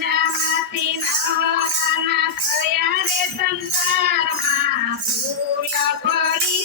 માંથી નવરાના થયા રે સંસારમાં ભૂલ પડી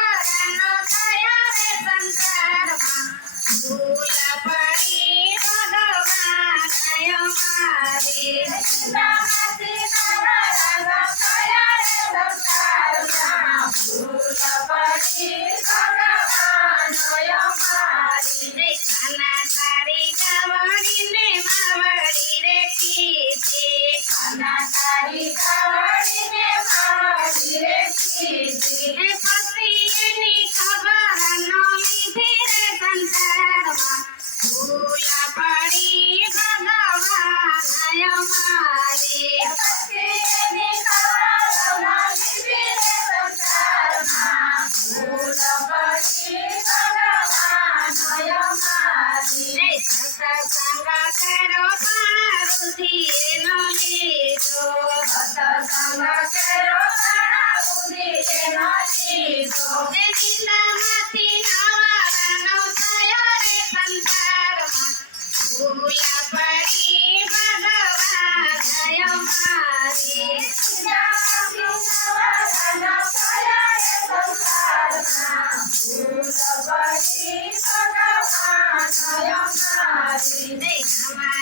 કરો પારુથી એનો લીધો સત્સંગ કરો પારુથી એનો લીધો Thank you.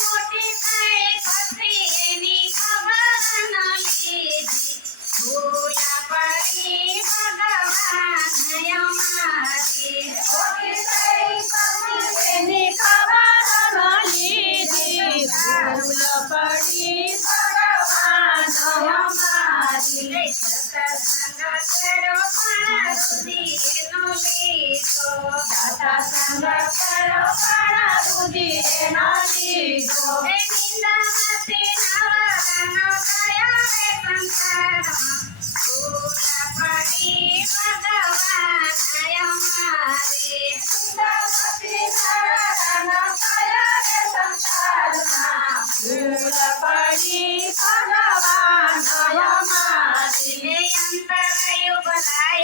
મોટી થઈ પછી એની ખબર નથી ભગવાન ભગવાન અંતરયુગ લાયા